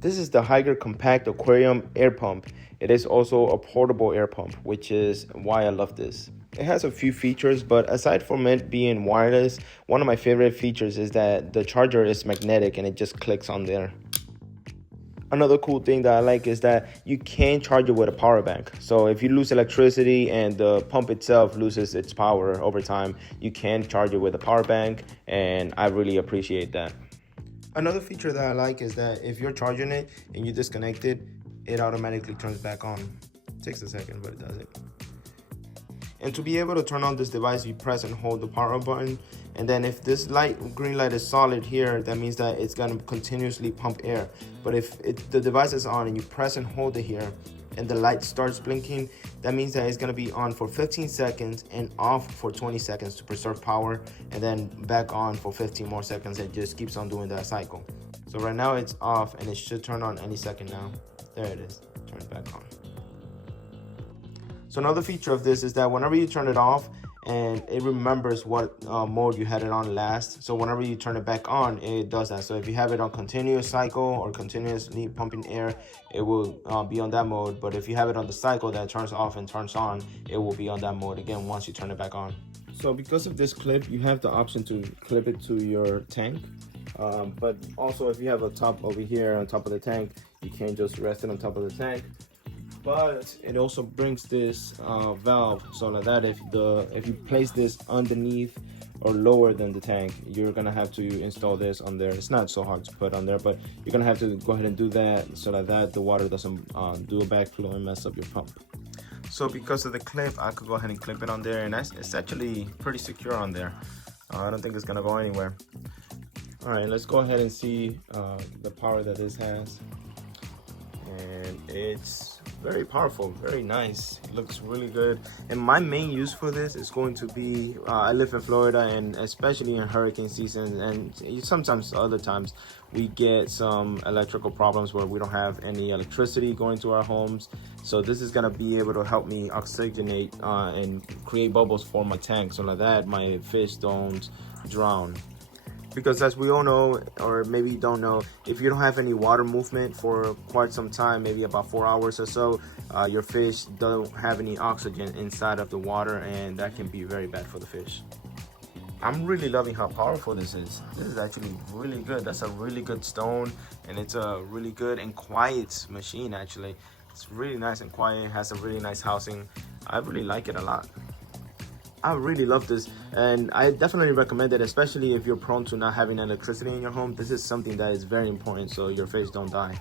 This is the Hygger Compact Aquarium air pump. It is also a portable air pump, which is why I love this. It has a few features, but aside from it being wireless, one of my favorite features is that the charger is magnetic and it just clicks on there. Another cool thing that I like is that you can charge it with a power bank. So if you lose electricity and the pump itself loses its power over time, you can charge it with a power bank, and I really appreciate that. Another feature that I like is that if you're charging it and you disconnect it, it automatically turns back on. It takes a second, but it does it. And to be able to turn on this device, you press and hold the power button. And then if this green light is solid here, that means that it's gonna continuously pump air. But if the device is on and you press and hold it here, and the light starts blinking, that means that it's gonna be on for 15 seconds and off for 20 seconds to preserve power, and then back on for 15 more seconds. It just keeps on doing that cycle. So right now it's off and it should turn on any second now. There it is, turn back on. So another feature of this is that whenever you turn it off, and it remembers what mode you had it on last. So whenever you turn it back on, it does that. So if you have it on continuous cycle or continuously pumping air, it will be on that mode. But if you have it on the cycle that turns off and turns on, it will be on that mode again once you turn it back on. So because of this clip, you have the option to clip it to your tank. But also if you have a top over here on top of the tank, you can just rest it on top of the tank. But it also brings this valve, so that if you place this underneath or lower than the tank, you're gonna have to install this on there. It's not so hard to put on there, but you're gonna have to go ahead and do that so that the water doesn't do a backflow and mess up your pump. So because of the clip, I could go ahead and clip it on there, and it's actually pretty secure on there. I don't think it's gonna go anywhere. All right, let's go ahead and see the power that this has. And it's very powerful, very nice. It looks really good. And my main use for this is going to be, I live in Florida, and especially in hurricane season, and sometimes other times, we get some electrical problems where we don't have any electricity going to our homes. So this is gonna be able to help me oxygenate and create bubbles for my tank so that my fish don't drown. Because as we all know, or maybe you don't know, if you don't have any water movement for quite some time, maybe about 4 hours or so, your fish don't have any oxygen inside of the water, and that can be very bad for the fish. I'm really loving how powerful this is. This is actually really good. That's a really good stone, and it's a really good and quiet machine actually. It's really nice and quiet, has a really nice housing. I really like it a lot. I really love this, and I definitely recommend it, especially if you're prone to not having electricity in your home. This is something that is very important so your fish don't die.